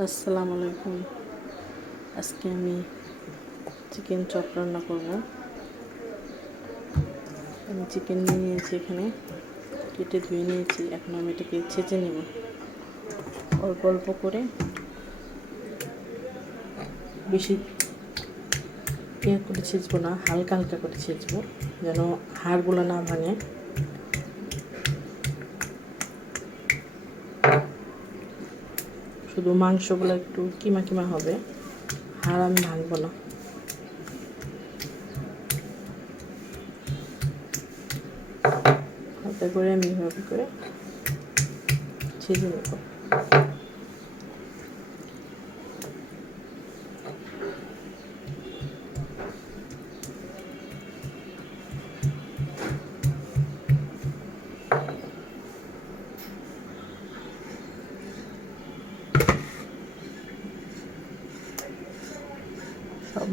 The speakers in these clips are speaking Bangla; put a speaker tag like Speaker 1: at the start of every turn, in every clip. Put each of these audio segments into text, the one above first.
Speaker 1: আসসালামু আলাইকুম। আজকে আমি চিকেন চপ রান্না করব। আমি চিকেন নিয়ে নিয়েছি এখানে, কেটে ধুয়ে নিয়েছি, এখন আমি এটাকে ছেঁচে নেব। অল্প অল্প করে বেশি ইয়ে করে ছেঁচবো না, হালকা হালকা করে ছেঁচবো, যেন হাড়গুলো না ভাঙে। শুধু মাংসগুলো একটু কিমা কিমা হবে, আর আমি ভাঙবো না। করে আমি এভাবে করে ছেড়ে নেব।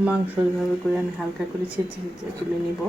Speaker 1: মাংস এইভাবে করে আমি হালকা করে ছেঁচে ছেঁচে তুলে নিব।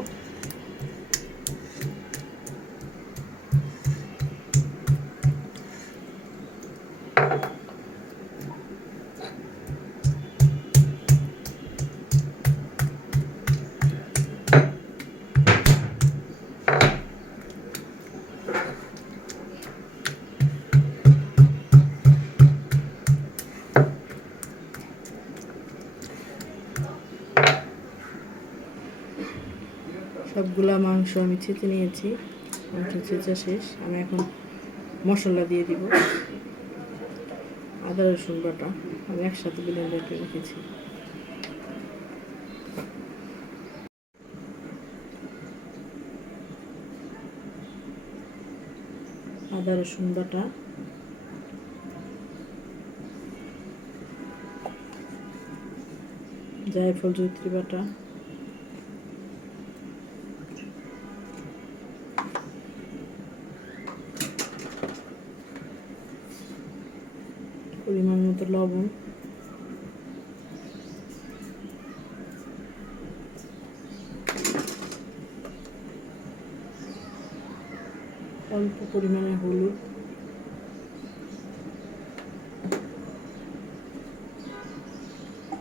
Speaker 1: সবগুলা মাংস আমি ছেঁচে নিয়েছি। মাংস ছেঁচা শেষ। আমি এখন মশলা দিয়ে দিব। আদা, রসুন বাটা। আমি একসাথে ব্লেন্ডারে রেখেছি। আদা, রসুন বাটা। জায়ফল জৈত্রী বাটা। মতো লবণ। অল্প পরিমাণে হলুদ।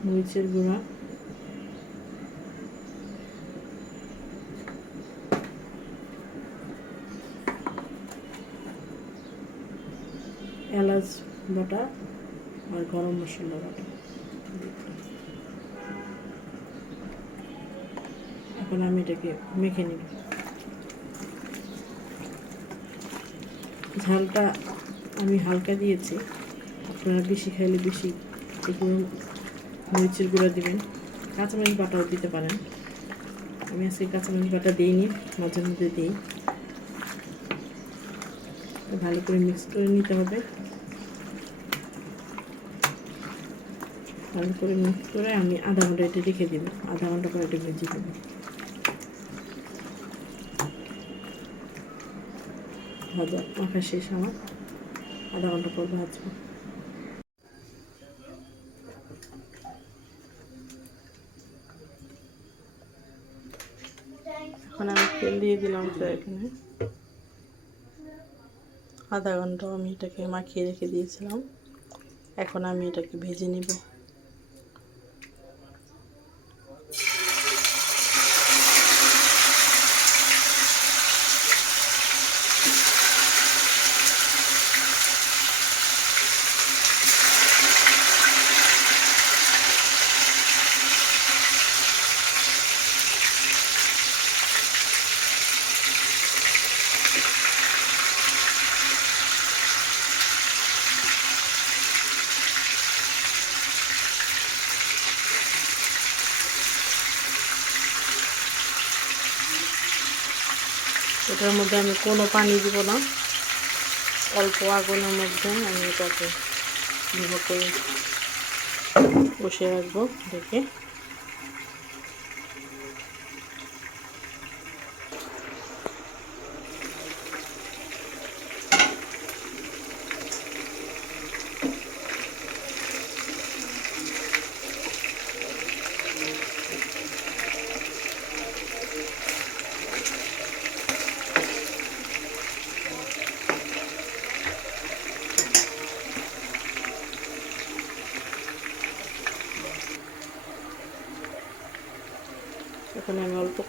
Speaker 1: মরিচের গুঁড়া। এলাচ বাটা। আর গরম মশলা বাটা। এখন আমি এটাকে মেখে নিব। ঝালটা আমি হালকা দিয়েছি। আপনারা বেশি খাইলে বেশি একটু মরিচের গুঁড়া দিবেন। কাঁচামরিচ বাটাও দিতে পারেন। আমি আজকে কাঁচামরিচ বাটা দিইনি মাঝে মধ্যে দিই। ভালো করে মিক্স করে নিতে হবে। ভালো করে মিক্স করে আমি আধা ঘণ্টা এটা রেখে দেব। আধা ঘণ্টা পরে এটা ভেজে দেব। ভাজা, মাখা শেষ আমার। আধা ঘণ্টা পর ভাজবো। এখন আমি তেল দিয়ে দিলাম এখানে। আধা ঘণ্টা আমি এটাকে মাখিয়ে রেখে দিয়েছিলাম। এখন আমি এটাকে ভেজে নিব। এটার মধ্যে আমি কোনো পানি দিব না। অল্প আগুনের মধ্যে আমি এটাকে করে বসে রাখব, দেখে।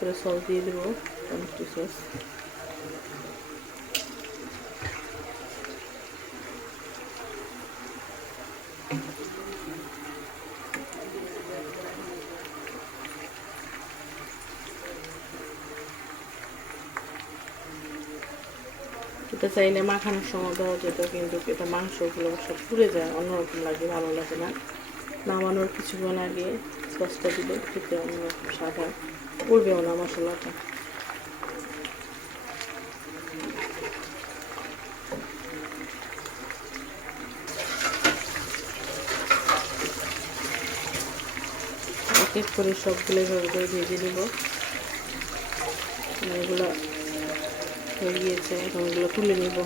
Speaker 1: করে সস দিয়ে দেবো টমেটো সস এটা চাইলে মাখানোর সময় দেওয়া যেত, কিন্তু এটা মাংসগুলো সব পুড়ে যায়, অন্যরকম লাগে, ভালো লাগে না। নামানোর কিছুক্ষণ আগে সসটা দিলে খেতে অন্যরকম স্বাদ হয়। উড়বেও না মশলাটা। এক এক করে সবগুলো এভাবে করে ভেজে নেব। এগুলো হয়ে গিয়েছে, এখন এগুলো তুলে নেব।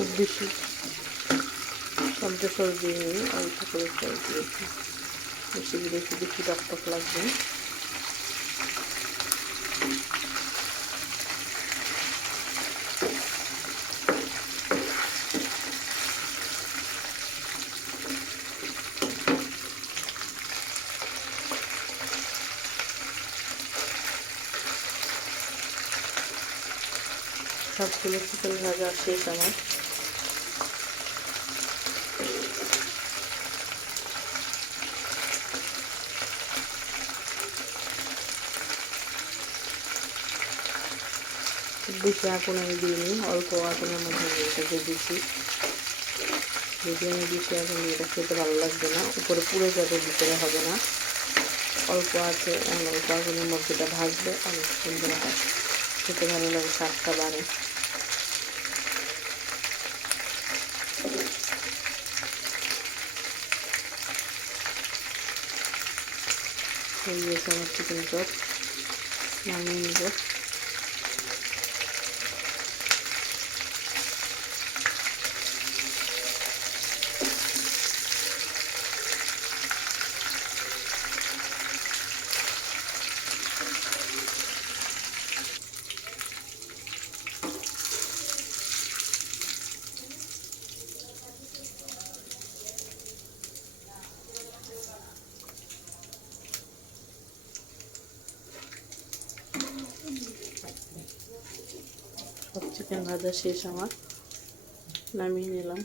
Speaker 1: খুব বেশি টমেটো সস দিয়ে নিই অল্প করে সস দিয়েছি বেশি দিলে একটু বেশি টক টক লাগবে সবগুলো চিকেন ভাজা শেষ আমার বেশি আগুন আমি দিইনি, অল্প আগুনের মধ্যে আমি এটা ভেজেছি যদি আমি বেশি আগুন এটা খেতে ভালো লাগবে না, উপরে পুরো যাবে, ভিতরে হবে না। অল্প আছে অল্প আগুনের মধ্যে এটা ভাজবে অনেক সুন্দর হয় খেতে ভালো লাগে, স্বাদটা বাড়ে। আমার চিকেন চপ নামিয়ে নিব। সব চিকেন ভাজা শেষ আমার। নামিয়ে নিলাম।